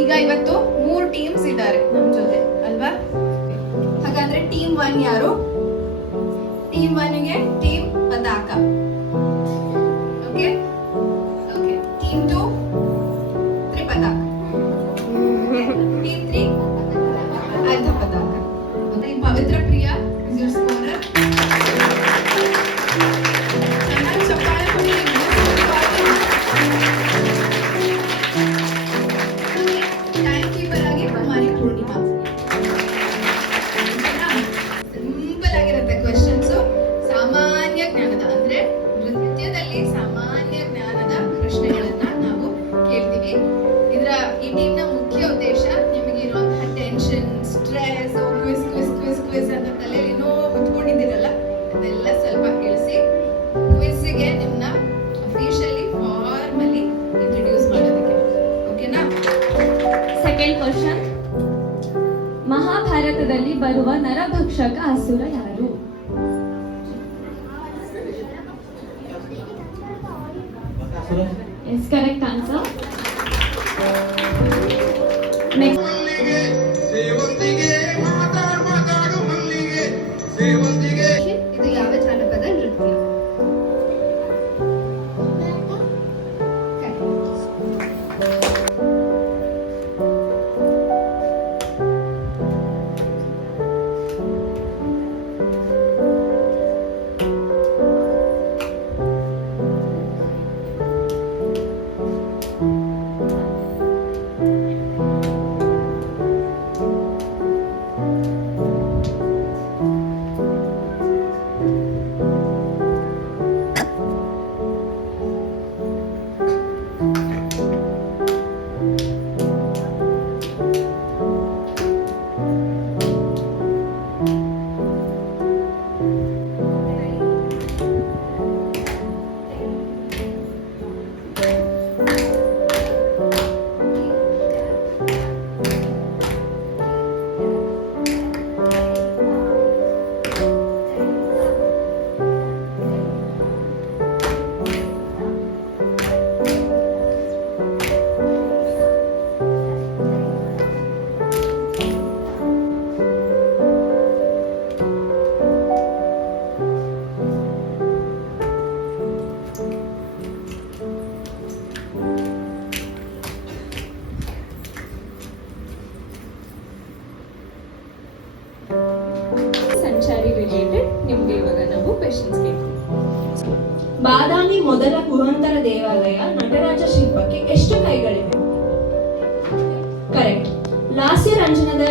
ಈಗ ಇವತ್ತು 3 ಟೀಮ್ಸ್ ಇದ್ದಾರೆ ನಮ್ ಜೊತೆ ಅಲ್ವಾ? ಹಾಗಾದ್ರೆ ಟೀಮ್ 1 ಯಾರು? ಟೀಮ್ 1 ಗೆ ಟೀಮ್ ಪತಾಕ. Okay okay. ಟೀಮ್ 2 ತ್ರಿಪತಾಕ. ಟೀಮ್ 3 ಅರ್ಧ ಪತಾಕ. Team Pavitra Priya is your scorer. ಚೆನ್ನಾಗಿ ಚಪ್ಪಾಳೆ ಕೊಡಿ. ಸಿಂಪಲ್ ಆಗಿರುತ್ತೆ ಕ್ವೆಶ್ಚನ್ಸ್. ಸಾಮಾನ್ಯ ಜ್ಞಾನದ ಅಂದ್ರೆ ನೃತ್ಯದಲ್ಲಿ ಸಾಮಾನ್ಯ ಜ್ಞಾನದ ಪ್ರಶ್ನೆಗಳನ್ನ ನಾವು ಕೇಳ್ತೀವಿ. ಈ ಟೀಮ್ ನ ಮುಖ್ಯ ಉದ್ದೇಶ ನಿಮಗೆ ಇರುವಂತಹ tension, stress, quiz quiz quiz quiz ಅಂತ ತಲೆಯಲ್ಲಿ ಏನೋ ಹೊತ್ಕೊಂಡಿದ್ದೀರಲ್ಲ, ಅದೆಲ್ಲ ಸ್ವಲ್ಪ ಇಳಿಸಿ ಕ್ವಿಸ್ಗೆ ನಿಮ್ಮನ್ನ ಅಫಿಷಿಯಲಿ ಫಾರ್ಮಲಿ ಇಂಟ್ರೊಡ್ಯೂಸ್ ಮಾಡೋದಕ್ಕೆ. ಓಕೆನಾ? ಸೆಕೆಂಡ್ ಕ್ವೆಶ್ಚನ್, ಮಹಾಭಾರತದಲ್ಲಿ ಬರುವ ನರಭಕ್ಷಕ ಅಸುರ ಯಾರು? S, correct answer. ನೆಕ್ಸ್ಟ್, ಇದು ಯಾವ ಜಾನಪದ ನೃತ್ಯ? ಬಾದಾಮಿ ಮೊದಲ ಪುರಂದರ ದೇವಾಲಯ ನಟರಾಜ ಶಿಲ್ಪಕ್ಕೆ ಎಷ್ಟು ಕೈಗಳಿವೆ? ಕರೆಕ್ಟ್. ಲಾಸ್ಯ ರಂಜನದ